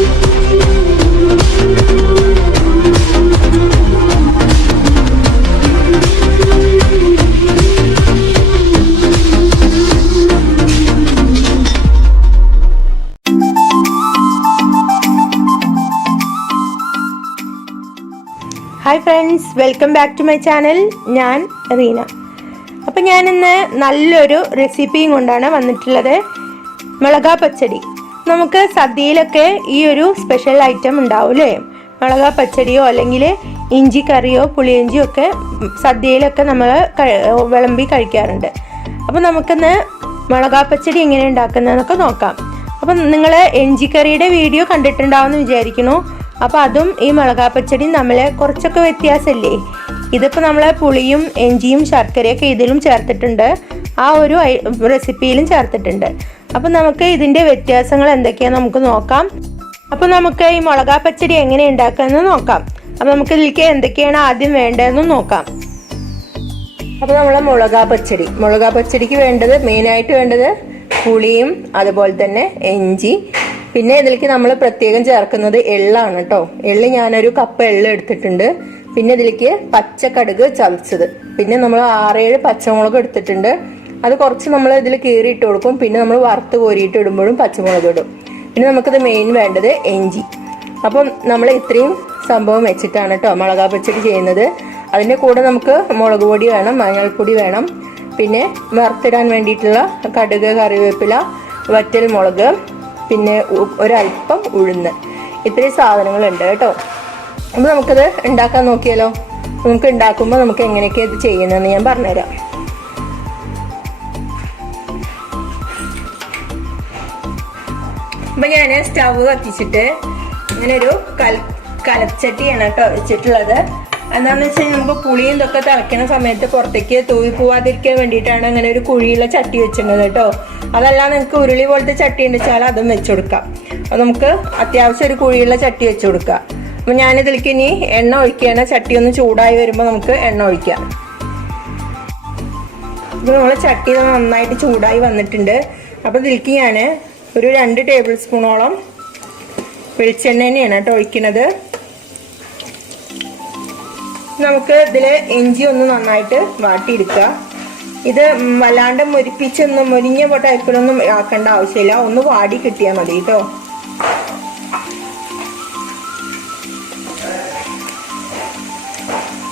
Hi friends, welcome back to my channel. ഞാൻ റീന. അപ്പം ഞാനിന്ന് നല്ലൊരു റെസിപ്പിയും കൊണ്ടാണ് വന്നിട്ടുള്ളത്. മുളകാ പച്ചടി. നമുക്ക് സദ്യയിലൊക്കെ ഈ ഒരു സ്പെഷ്യൽ ഐറ്റം ഉണ്ടാവും അല്ലേ? മുളകാ പച്ചടിയോ അല്ലെങ്കിൽ ഇഞ്ചി കറിയോ പുളിയിഞ്ചിയോ ഒക്കെ സദ്യയിലൊക്കെ നമ്മൾ വിളമ്പി കഴിക്കാറുണ്ട്. അപ്പം നമുക്കിന്ന് മുളകാ പച്ചടി എങ്ങനെ ഉണ്ടാക്കുന്നതെന്നൊക്കെ നോക്കാം. അപ്പം നിങ്ങൾ ഇഞ്ചിക്കറിയുടെ വീഡിയോ കണ്ടിട്ടുണ്ടാവുമെന്ന് വിചാരിക്കുന്നു. അപ്പോൾ അതും ഈ മുളകാ പച്ചടിയും തമ്മിൽ കുറച്ചൊക്കെ വ്യത്യാസമില്ലേ? ഇതിപ്പോൾ നമ്മൾ പുളിയും ഇഞ്ചിയും ശർക്കരയൊക്കെ ഇതിലും ചേർത്തിട്ടുണ്ട്, ആ ഒരു റെസിപ്പിയിലും ചേർത്തിട്ടുണ്ട്. അപ്പം നമുക്ക് ഇതിൻ്റെ വ്യത്യാസങ്ങൾ എന്തൊക്കെയാണെന്ന് നമുക്ക് നോക്കാം. അപ്പോൾ നമുക്ക് ഈ മുളകാ പച്ചടി എങ്ങനെ ഉണ്ടാക്കാമെന്ന് നോക്കാം. അപ്പോൾ നമുക്ക് ഇതിലേക്ക് എന്തൊക്കെയാണ് ആദ്യം വേണ്ടതെന്ന് നോക്കാം. അപ്പോൾ നമ്മൾ മുളകാ പച്ചടിക്ക് വേണ്ടത്, മെയിനായിട്ട് വേണ്ടത് പുളിയും അതുപോലെ തന്നെ ഇഞ്ചി. പിന്നെ ഇതിലേക്ക് നമ്മൾ പ്രത്യേകം ചേർക്കുന്നത് എള്ളാണ് കേട്ടോ. എള്ള് ഞാനൊരു കപ്പ് എള്ള് എടുത്തിട്ടുണ്ട്. പിന്നെ ഇതിലേക്ക് പച്ചക്കടുക് ചതച്ചത്, പിന്നെ നമ്മൾ 6-7 പച്ചമുളക് എടുത്തിട്ടുണ്ട്. അത് കുറച്ച് നമ്മൾ ഇതിൽ കീറിയിട്ട് കൊടുക്കും. പിന്നെ നമ്മൾ വറുത്ത് കോരിയിട്ട് ഇടുമ്പോഴും പച്ചമുളക് ഇടും. പിന്നെ നമുക്കിത് മെയിൻ വേണ്ടത് ഇഞ്ചി. അപ്പം നമ്മൾ ഇത്രയും സംഭവം വെച്ചിട്ടാണ് കേട്ടോ മുളകാ പച്ചടി ചെയ്യുന്നത്. അതിൻ്റെ കൂടെ നമുക്ക് മുളക് പൊടി വേണം, മഞ്ഞൾപ്പൊടി വേണം, പിന്നെ വറുത്തിടാൻ വേണ്ടിയിട്ടുള്ള കടുക്, കറിവേപ്പില, വറ്റൽ മുളക്, പിന്നെ ഒരല്പം ഉഴുന്ന്. ഇത്രയും സാധനങ്ങളുണ്ട് കേട്ടോ. അപ്പോൾ നമുക്കത് ഉണ്ടാക്കാൻ നോക്കിയാലോ? നമുക്ക് ഉണ്ടാക്കുമ്പോൾ നമുക്ക് എങ്ങനെയൊക്കെ ഇത് ചെയ്യുന്നതെന്ന് ഞാൻ പറഞ്ഞുതരാം. അപ്പം ഞാൻ സ്റ്റവ് കത്തിച്ചിട്ട് ഇങ്ങനെ ഒരു കലച്ചട്ടിയാണ് കേട്ടോ വെച്ചിട്ടുള്ളത്. എന്താണെന്ന് വെച്ച് കഴിഞ്ഞാൽ നമുക്ക് പുളിയും ഇതൊക്കെ തിളയ്ക്കുന്ന സമയത്ത് പുറത്തേക്ക് തൂവി പോവാതിരിക്കാൻ വേണ്ടിയിട്ടാണ് അങ്ങനെ ഒരു കുഴിയുള്ള ചട്ടി വെച്ചിട്ടുള്ളത് കേട്ടോ. അതല്ല നിങ്ങൾക്ക് ഉരുളി പോലത്തെ ചട്ടി ഉണ്ടെച്ചാൽ അതും വെച്ചു കൊടുക്കാം. അപ്പോൾ നമുക്ക് അത്യാവശ്യം ഒരു കുഴിയുള്ള ചട്ടി വെച്ചു കൊടുക്കാം. അപ്പോൾ ഞാനിതിലേക്ക് ഇനി എണ്ണ ഒഴിക്കുകയാണ്. ചട്ടി ഒന്ന് ചൂടായി വരുമ്പോൾ നമുക്ക് എണ്ണ ഒഴിക്കാം. ഇപ്പോൾ നമ്മൾ ചട്ടി നന്നായിട്ട് ചൂടായി വന്നിട്ടുണ്ട്. അപ്പോൾ ഇതിലേക്ക് ഞാൻ ഒരു 2 ടേബിൾ സ്പൂണോളം വെളിച്ചെണ്ണ തന്നെയാണ് കേട്ടോ ഒഴിക്കുന്നത്. നമുക്ക് ഇതിൽ ഇഞ്ചി ഒന്ന് നന്നായിട്ട് വാട്ടിയെടുക്കുക. ഇത് വല്ലാണ്ട് മുരിഞ്ഞ ടൈപ്പിലൊന്നും ആക്കേണ്ട ആവശ്യമില്ല, ഒന്ന് വാടി കിട്ടിയാൽ മതി കേട്ടോ.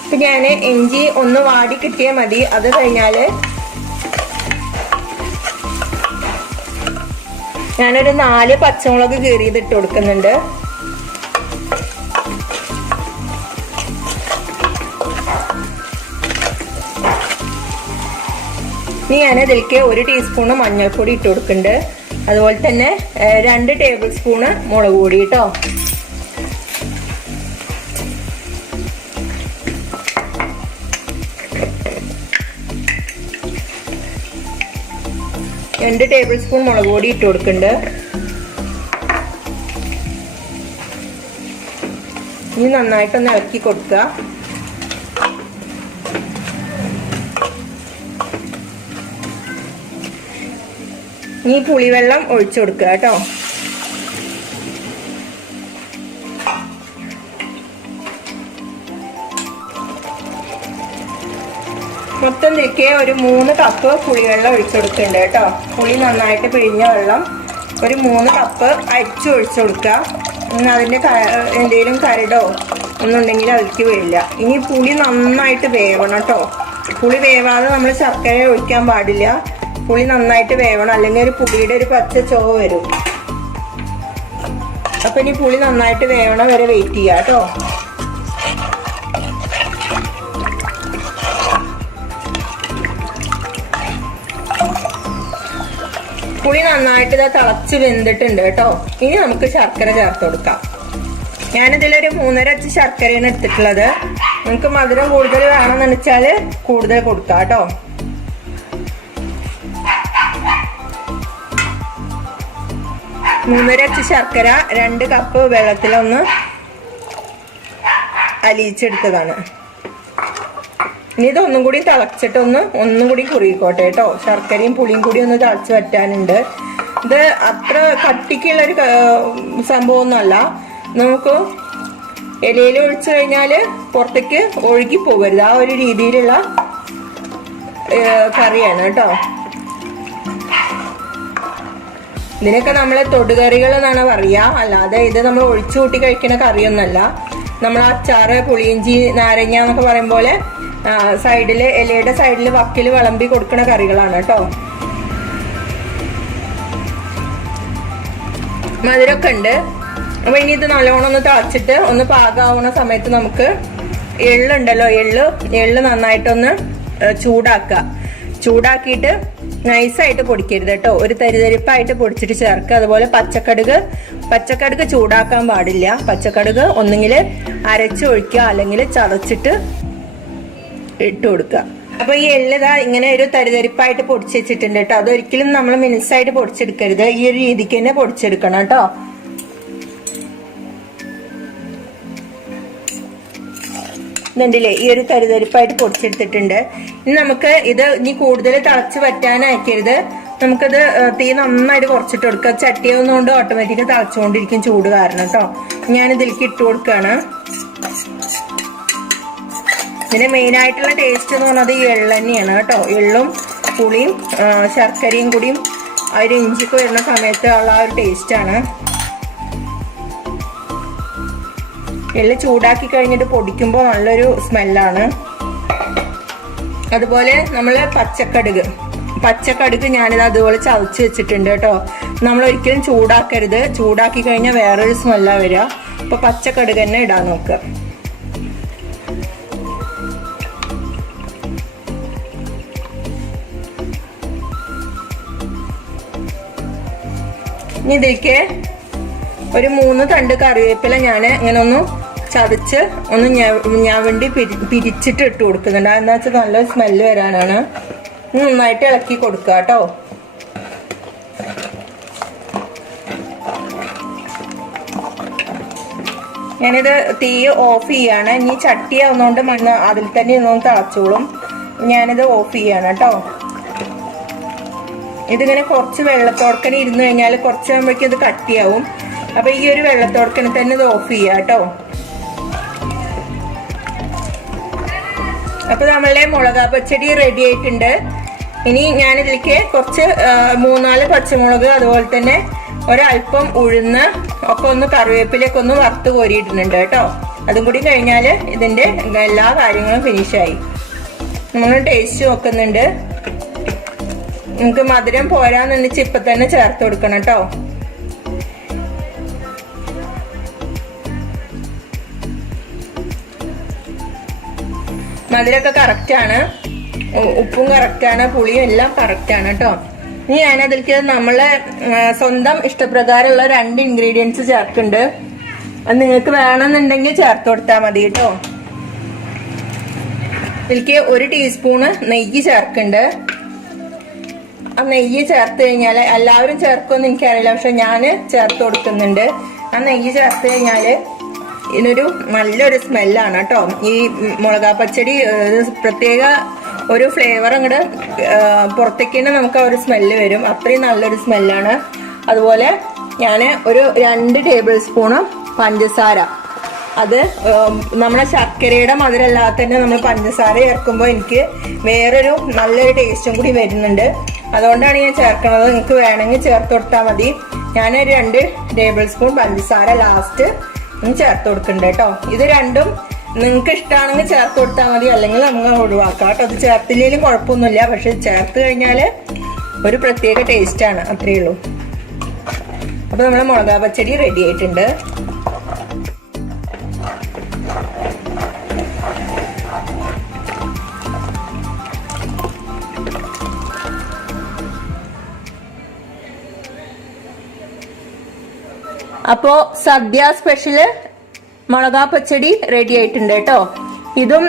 ഇപ്പം ഞാൻ ഇഞ്ചി ഒന്ന് വാടി കിട്ടിയാൽ മതി. അത് കഴിഞ്ഞാൽ ഞാനൊരു 4 പച്ചമുളക് കീറിയത് കൊടുക്കുന്നുണ്ട്. ഇനി ഞാൻ ഇതിലേക്ക് 1 ടീസ്പൂണ് മഞ്ഞൾപ്പൊടി ഇട്ട് കൊടുക്കുന്നുണ്ട്. അതുപോലെ തന്നെ 2 ടേബിൾ സ്പൂണ് മുളക് പൊടി കേട്ടോ. രണ്ട് ടേബിൾ സ്പൂൺ മുളക് പൊടി ഇട്ട് കൊടുക്കുന്നുണ്ട്. ഇനി നന്നായിട്ടൊന്ന് ഇളക്കി കൊടുക്കുക. ഇനി പുളിവെള്ളം ഒഴിച്ചു കൊടുക്കുക കേട്ടോ. മൊത്തം ഇതിലേക്ക് ഒരു 3 കപ്പ് പുളിവെള്ളം ഒഴിച്ചു കൊടുക്കുന്നുണ്ട് കേട്ടോ. പുളി നന്നായിട്ട് പിഴിഞ്ഞ വെള്ളം ഒരു 3 കപ്പ് അരിച്ച് ഒഴിച്ചു കൊടുക്കുക. അതിൻ്റെ എന്തെങ്കിലും കരടോ ഒന്നുണ്ടെങ്കിൽ അതിലേക്ക് വീഴില്ല. ഇനി പുളി നന്നായിട്ട് വേവണം കേട്ടോ. പുളി വേവാതെ നമ്മൾ ശർക്കര ഒഴിക്കാൻ പാടില്ല. പുളി നന്നായിട്ട് വേവണം, അല്ലെങ്കിൽ ഒരു പുളിയുടെ ഒരു പച്ച ചുവ വരും. അപ്പം ഇനി പുളി നന്നായിട്ട് വേവണ വരെ വെയിറ്റ് ചെയ്യാം കേട്ടോ. പുളി നന്നായിട്ട് തിളച്ച് വെന്തിട്ടുണ്ട് കേട്ടോ. ഇനി നമുക്ക് ശർക്കര ചേർത്ത് കൊടുക്കാം. ഞാനിതിലൊരു 3.5 അച്ച് ശർക്കരയാണ് എടുത്തിട്ടുള്ളത്. നിങ്ങൾക്ക് മധുരം കൂടുതൽ വേണമെന്ന് വെച്ചാൽ കൂടുതൽ കൊടുക്കാം കേട്ടോ. മൂന്നര അച്ച് ശർക്കര 2 കപ്പ് വെള്ളത്തിലൊന്ന് അലിയിച്ചെടുത്തതാണ്. ഇനി ഇതൊന്നും കൂടി തിളച്ചിട്ടൊന്നും കൂടി കുറുകിക്കോട്ടെ കേട്ടോ. ശർക്കരയും പുളിയും കൂടി ഒന്ന് തിളച്ച് വറ്റാനുണ്ട്. ഇത് അത്ര കട്ടിക്കുള്ളൊരു സംഭവമൊന്നുമല്ല. നമുക്ക് ഇലയിൽ ഒഴിച്ചു കഴിഞ്ഞാൽ പുറത്തേക്ക് ഒഴുകി പോകരുത്, ആ ഒരു രീതിയിലുള്ള കറിയാണ് കേട്ടോ. ഇതിനൊക്കെ നമ്മളെ തൊടുകറികൾ എന്നാണ് പറയാ, അല്ലാതെ ഇത് നമ്മൾ ഒഴിച്ചു കൂട്ടി കഴിക്കുന്ന കറിയൊന്നല്ല. നമ്മൾ അച്ചാറ്, പുളിയിഞ്ചി, നാരങ്ങ എന്നൊക്കെ പറയും പോലെ സൈഡില്, ഇലയുടെ സൈഡില് വക്കില് വിളമ്പി കൊടുക്കുന്ന കറികളാണ് കേട്ടോ. മധുരമൊക്കെ ഉണ്ട്. അപ്പൊ ഇനി ഇത് നല്ലോണം ഒന്ന് തിളച്ചിട്ട് ഒന്ന് പാകാവുന്ന സമയത്ത് നമുക്ക് എള്ളുണ്ടല്ലോ, എള്ള് നന്നായിട്ടൊന്ന് ചൂടാക്കിയിട്ട് നൈസായിട്ട് പൊടിക്കരുത് കേട്ടോ, ഒരു തരിതരിപ്പായിട്ട് പൊടിച്ചിട്ട് ചേർക്കുക. അതുപോലെ പച്ചക്കടുക് ചൂടാക്കാൻ പാടില്ല. പച്ചക്കടുക് ഒന്നുകിൽ അരച്ചൊഴിക്കുക അല്ലെങ്കിൽ ചതച്ചിട്ട് ഇട്ട് കൊടുക്കുക. അപ്പൊ ഈ എള്ളിതാ ഇങ്ങനെ ഒരു തരിതരിപ്പായിട്ട് പൊടിച്ച് വെച്ചിട്ടുണ്ട് കേട്ടോ. അതൊരിക്കലും നമ്മൾ മിനുസായിട്ട് പൊടിച്ചെടുക്കരുത്, ഈ ഒരു രീതിക്ക് തന്നെ പൊടിച്ചെടുക്കണം കേട്ടോ. ഇതുണ്ടല്ലേ, ഈ ഒരു തരിതരിപ്പായിട്ട് പൊടിച്ചെടുത്തിട്ടുണ്ട്. ഇനി നമുക്ക് ഇത് ഇനി കൂടുതൽ തിളച്ച് വറ്റാനാക്കരുത്. നമുക്കത് തീ നന്നായിട്ട് കുറച്ചിട്ട് കൊടുക്കുക. ചട്ടിയൊന്നുകൊണ്ട് ഓട്ടോമാറ്റിക് തിളച്ചുകൊണ്ടിരിക്കും ചൂട് കാരണം കേട്ടോ. ഞാനിതിലേക്ക് ഇട്ട് കൊടുക്കുകയാണ്. ഇതിന് മെയിനായിട്ടുള്ള ടേസ്റ്റ് എന്ന് പറഞ്ഞത് ഈ എള്ള് തന്നെയാണ് കേട്ടോ. എള്ളും പുളിയും ശർക്കരയും കൂടിയും ആ ഒരു ഇഞ്ചിക്ക് വരുന്ന സമയത്ത് ഉള്ള ആ ഒരു ടേസ്റ്റാണ്. എള്ള് ചൂടാക്കി കഴിഞ്ഞിട്ട് പൊടിക്കുമ്പോൾ നല്ലൊരു സ്മെല്ലാണ്. അതുപോലെ നമ്മൾ പച്ചക്കടുക് ഞാനിത് അതുപോലെ ചതച്ച് വെച്ചിട്ടുണ്ട് കേട്ടോ. നമ്മൾ ഒരിക്കലും ചൂടാക്കരുത്, ചൂടാക്കി കഴിഞ്ഞാൽ വേറൊരു സ്മെല്ലാണ് വരിക. അപ്പൊ പച്ചക്കടുക് തന്നെ ഇടാൻ നോക്കുക. ഇനി ഇതിലേക്ക് ഒരു 3 തണ്ട് കറിവേപ്പില ഞാൻ ഇങ്ങനെ ഒന്ന് ചതച്ച് ഒന്ന് ഞവണ്ടി പിരിച്ചിട്ട് ഇട്ട് കൊടുക്കുന്നുണ്ട്. എന്താ വെച്ചാൽ നല്ല സ്മെല്ല് വരാനാണ്. നന്നായിട്ട് ഇളക്കി കൊടുക്കുക കേട്ടോ. ഞാനിത് തീ ഓഫ് ചെയ്യാണ്. ഇനി ചട്ടിയാവുന്നതുകൊണ്ട് മണ്ണ് അതിൽ തന്നെ ഒന്നും തിളച്ചോളും. ഞാനിത് ഓഫ് ചെയ്യാണ് കേട്ടോ. ഇതിങ്ങനെ കുറച്ച് വെള്ളത്തോടക്കനെ ഇരുന്ന് കഴിഞ്ഞാൽ കുറച്ചാകുമ്പോഴേക്കും ഇത് കട്ടിയാവും. അപ്പൊ ഈ ഒരു വെള്ളത്തോടക്കനെ തന്നെ ഇത് ഓഫ് ചെയ്യാം കേട്ടോ. അപ്പൊ നമ്മളുടെ മുളകാ പച്ചടി റെഡി ആയിട്ടുണ്ട്. ഇനി ഞാനിതിലേക്ക് കുറച്ച് 3-4 പച്ചമുളക്, അതുപോലെ തന്നെ ഒരല്പം ഉഴുന്ന് ഒക്കെ ഒന്ന് കറിവേപ്പിലേക്ക് ഒന്ന് വറുത്ത് കോരിയിട്ടുണ്ട് കേട്ടോ. അതും കൂടി കഴിഞ്ഞാൽ ഇതിന്റെ എല്ലാ കാര്യങ്ങളും ഫിനിഷായി. നമ്മൾ ടേസ്റ്റ് നോക്കുന്നുണ്ട്. നമുക്ക് മധുരം പോരാന്ന് ഇപ്പൊ തന്നെ ചേർത്ത് കൊടുക്കണം കേട്ടോ. മധുരമൊക്കെ കറക്റ്റാണ്, ഉപ്പും കറക്റ്റാണ്, പുളിയും എല്ലാം കറക്റ്റാണ് കേട്ടോ. ഇനി ഞാനതിലേക്ക് നമ്മളെ സ്വന്തം ഇഷ്ടപ്രകാരമുള്ള 2 ഇൻഗ്രീഡിയൻസ് ചേർക്കുന്നുണ്ട്. അത് നിങ്ങൾക്ക് വേണമെന്നുണ്ടെങ്കിൽ ചേർത്ത് കൊടുത്താൽ മതി കേട്ടോ. ഇതിലേക്ക് 1 ടീസ്പൂണ് നെയ്യ് ചേർക്കുന്നുണ്ട്. ആ നെയ്യ് ചേർത്ത് കഴിഞ്ഞാൽ എല്ലാവരും ചേർക്കുമെന്ന് എനിക്കറിയില്ല, പക്ഷെ ഞാൻ ചേർത്ത് കൊടുക്കുന്നുണ്ട്. ആ നെയ്യ് ചേർത്ത് കഴിഞ്ഞാൽ ഇതിനൊരു നല്ലൊരു സ്മെല്ലാണ് കേട്ടോ. ഈ മുളകാ പച്ചടി പ്രത്യേക ഒരു ഫ്ലേവർ അങ്ങോട്ട് പുറത്തേക്ക് തന്നെ നമുക്ക് ആ ഒരു സ്മെല്ല് വരും. അത്രയും നല്ലൊരു സ്മെല്ലാണ്. അതുപോലെ ഞാൻ ഒരു 2 ടേബിൾ സ്പൂണ് പഞ്ചസാര, അത് നമ്മളെ ശർക്കരയുടെ മധുരമല്ലാതെ തന്നെ നമ്മൾ പഞ്ചസാര ചേർക്കുമ്പോൾ എനിക്ക് വേറൊരു നല്ലൊരു ടേസ്റ്റും കൂടി വരുന്നുണ്ട്. അതുകൊണ്ടാണ് ഞാൻ ചേർക്കുന്നത്. നിങ്ങൾക്ക് വേണമെങ്കിൽ ചേർത്ത് കൊടുത്താൽ മതി. ഞാനൊരു 2 ടേബിൾ സ്പൂൺ പഞ്ചസാര ലാസ്റ്റ് ചേർത്ത് കൊടുക്കുന്നുണ്ട് കേട്ടോ. ഇത് രണ്ടും നിങ്ങൾക്ക് ഇഷ്ടമാണെങ്കിൽ ചേർത്ത് കൊടുത്താൽ മതി, അല്ലെങ്കിൽ നമുക്ക് ഒഴിവാക്കാം കേട്ടോ. അത് ചേർത്തില്ലെങ്കിലും കുഴപ്പമൊന്നുമില്ല, പക്ഷെ ചേർത്ത് കഴിഞ്ഞാൽ ഒരു പ്രത്യേക ടേസ്റ്റാണ്, അത്രയേ ഉള്ളൂ. അപ്പോൾ നമ്മളെ മുളകാ പച്ചടി റെഡി ആയിട്ടുണ്ട്. അപ്പോ സദ്യ സ്പെഷ്യല് മുളകാ പച്ചടി റെഡി ആയിട്ടുണ്ട് കേട്ടോ. ഇതും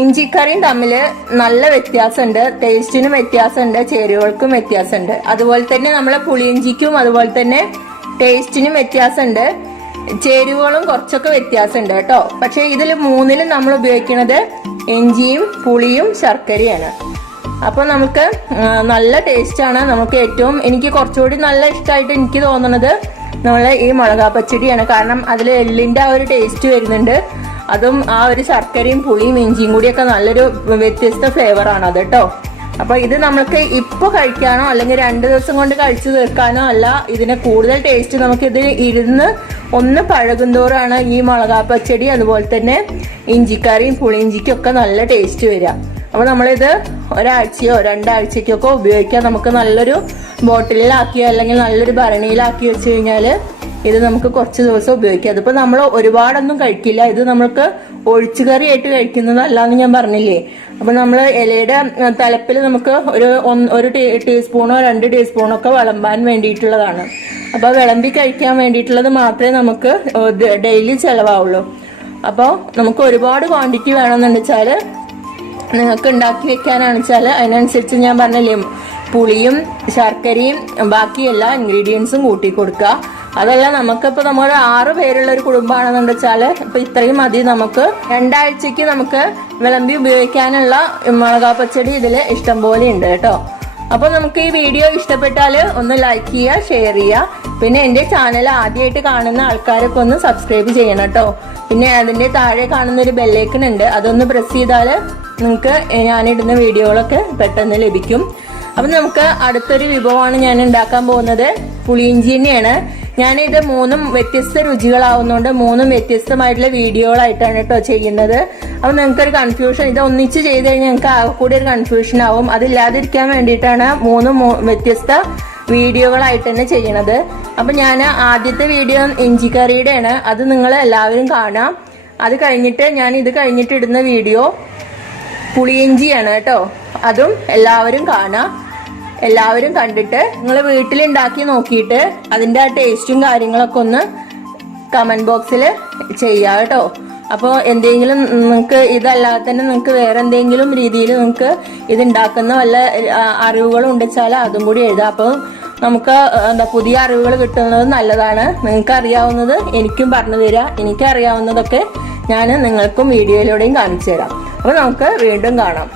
ഇഞ്ചിക്കറിയും തമ്മില് നല്ല വ്യത്യാസമുണ്ട്, ടേസ്റ്റിനും വ്യത്യാസമുണ്ട്, ചേരുവകൾക്കും വ്യത്യാസമുണ്ട്. അതുപോലെ തന്നെ നമ്മളെ പുളിയിഞ്ചിക്കും അതുപോലെ തന്നെ ടേസ്റ്റിനും വ്യത്യാസമുണ്ട്, ചേരുവകളും കുറച്ചൊക്കെ വ്യത്യാസമുണ്ട് കേട്ടോ. പക്ഷെ ഇതിൽ 3ലും നമ്മൾ ഉപയോഗിക്കുന്നത് ഇഞ്ചിയും പുളിയും ശർക്കരയാണ്. അപ്പോൾ നമുക്ക് നല്ല ടേസ്റ്റാണ്. നമുക്ക് എനിക്ക് കുറച്ചുകൂടി നല്ല ഇഷ്ടമായിട്ട് എനിക്ക് തോന്നുന്നത് നമ്മൾ ഈ മുളകാ പച്ചടിയാണ്. കാരണം അതിൽ എള്ളിൻ്റെ ആ ഒരു ടേസ്റ്റ് വരുന്നുണ്ട്. അതും ആ ഒരു ശർക്കരയും പുളിയും ഇഞ്ചിയും കൂടിയൊക്കെ നല്ലൊരു വ്യത്യസ്ത ഫ്ലേവറാണ് അത് കേട്ടോ. അപ്പോൾ ഇത് നമുക്ക് ഇപ്പോൾ കഴിക്കാനോ അല്ലെങ്കിൽ 2 ദിവസം കൊണ്ട് കഴിച്ചു തീർക്കാനോ അല്ല, ഇതിന് കൂടുതൽ ടേസ്റ്റ് നമുക്കിത് ഇരുന്ന് ഒന്ന് പഴകുന്തോറാണ് ഈ മുളകാ പച്ചടി അതുപോലെ തന്നെ ഇഞ്ചിക്കറിയും പുളിയിഞ്ചിക്കും ഒക്കെ നല്ല ടേസ്റ്റ് വരിക. അപ്പോൾ നമ്മളിത് ഒരാഴ്ചയോ 2 ആഴ്ചയ്ക്കൊക്കെ ഉപയോഗിക്കാം. നമുക്ക് നല്ലൊരു ബോട്ടിലാക്കിയോ അല്ലെങ്കിൽ നല്ലൊരു ഭരണിയിലാക്കി വെച്ച് കഴിഞ്ഞാൽ ഇത് നമുക്ക് കുറച്ച് ദിവസം ഉപയോഗിക്കാം. അതിപ്പോൾ നമ്മൾ ഒരുപാടൊന്നും കഴിക്കില്ല. ഇത് നമുക്ക് ഒഴിച്ചുകറിയായിട്ട് കഴിക്കുന്നതല്ലാന്ന് ഞാൻ പറഞ്ഞില്ലേ. അപ്പൊ നമ്മൾ ഇലയുടെ തലപ്പിൽ നമുക്ക് ഒരു ടീസ്പൂണോ 2 ടീസ്പൂണോ ഒക്കെ വിളമ്പാൻ വേണ്ടിയിട്ടുള്ളതാണ്. അപ്പൊ വിളമ്പി കഴിക്കാൻ വേണ്ടിയിട്ടുള്ളത് മാത്രമേ നമുക്ക് ഡെയിലി ചെലവാവുള്ളൂ. അപ്പോൾ നമുക്ക് ഒരുപാട് ക്വാണ്ടിറ്റി വേണമെന്ന് വെച്ചാൽ നിങ്ങൾക്ക് ഉണ്ടാക്കി വെക്കാനാണെന്ന് വെച്ചാൽ അതിനനുസരിച്ച് ഞാൻ പറഞ്ഞില്ലേ, പുളിയും ശർക്കരയും ബാക്കി എല്ലാ ഇൻഗ്രീഡിയൻസും കൂട്ടി കൊടുക്കുക. അതല്ല നമുക്കിപ്പോൾ നമ്മൾ 6 പേരുള്ള ഒരു കുടുംബമാണെന്ന് വെച്ചാൽ ഇപ്പൊ ഇത്രയും മതി. നമുക്ക് 2 ആഴ്ചക്ക് നമുക്ക് വിളമ്പി ഉപയോഗിക്കാനുള്ള മുളകാ പച്ചടി ഇതിൽ ഇഷ്ടം പോലെ ഉണ്ട് കേട്ടോ. അപ്പോൾ നമുക്ക് ഈ വീഡിയോ ഇഷ്ടപ്പെട്ടാൽ ഒന്ന് ലൈക്ക് ചെയ്യുക, ഷെയർ ചെയ്യുക. പിന്നെ എൻ്റെ ചാനൽ ആദ്യമായിട്ട് കാണുന്ന ആൾക്കാരൊക്കെ ഒന്ന് സബ്സ്ക്രൈബ് ചെയ്യണം കേട്ടോ. പിന്നെ അതിൻ്റെ താഴെ കാണുന്ന ഒരു ബെല്ലൈക്കൺ ഉണ്ട്, അതൊന്ന് പ്രസ് ചെയ്താൽ നിങ്ങൾക്ക് ഞാനിടുന്ന വീഡിയോകളൊക്കെ പെട്ടെന്ന് ലഭിക്കും. അപ്പം നമുക്ക് അടുത്തൊരു വിഭവമാണ് ഞാൻ ഉണ്ടാക്കാൻ പോകുന്നത്. പുളിയിഞ്ചി തന്നെയാണ്. ഞാനിത് 3 വ്യത്യസ്ത രുചികളാവുന്നതുകൊണ്ട് 3 വ്യത്യസ്തമായിട്ടുള്ള വീഡിയോകളായിട്ടാണ് കേട്ടോ ചെയ്യുന്നത്. അപ്പം നിങ്ങൾക്കൊരു കൺഫ്യൂഷൻ, ഇത് ഒന്നിച്ച് ചെയ്ത് കഴിഞ്ഞാൽ നിങ്ങൾക്ക് ആകെ കൂടി ഒരു കൺഫ്യൂഷൻ ആവും. അതില്ലാതിരിക്കാൻ വേണ്ടിയിട്ടാണ് 3 വ്യത്യസ്ത വീഡിയോകളായിട്ട് തന്നെ ചെയ്യണത്. അപ്പം ഞാൻ ആദ്യത്തെ വീഡിയോ ഇഞ്ചിക്കറിയുടെയാണ്, അത് നിങ്ങൾ എല്ലാവരും കാണാം. അത് കഴിഞ്ഞിട്ട് ഞാൻ ഇത് കഴിഞ്ഞിട്ട് ഇടുന്ന വീഡിയോ പുളിയിഞ്ചിയാണ് കേട്ടോ. അതും എല്ലാവരും കാണാം. എല്ലാവരും കണ്ടിട്ട് നിങ്ങൾ വീട്ടിലുണ്ടാക്കി നോക്കിയിട്ട് അതിൻ്റെ ആ ടേസ്റ്റും കാര്യങ്ങളൊക്കെ ഒന്ന് കമന്റ് ബോക്സിൽ ചെയ്യാം കേട്ടോ. അപ്പോൾ എന്തെങ്കിലും നിങ്ങൾക്ക് ഇതല്ലാതെ തന്നെ നിങ്ങൾക്ക് വേറെ എന്തെങ്കിലും രീതിയിൽ നിങ്ങൾക്ക് ഇത് ഉണ്ടാക്കുന്ന വല്ല അറിവുകളും ഉണ്ടെച്ചാൽ അതും കൂടി എഴുതാം. അപ്പോൾ നമുക്ക് പുതിയ അറിവുകൾ കിട്ടുന്നത് നല്ലതാണ്. നിങ്ങൾക്ക് അറിയാവുന്നത് എനിക്കും പറഞ്ഞു തരാം. എനിക്ക് അറിയാവുന്നതൊക്കെ ഞാൻ നിങ്ങൾക്കും വീഡിയോയിലൂടെയും കാണിച്ചു തരാം. അപ്പോൾ നമുക്ക് വീണ്ടും കാണാം.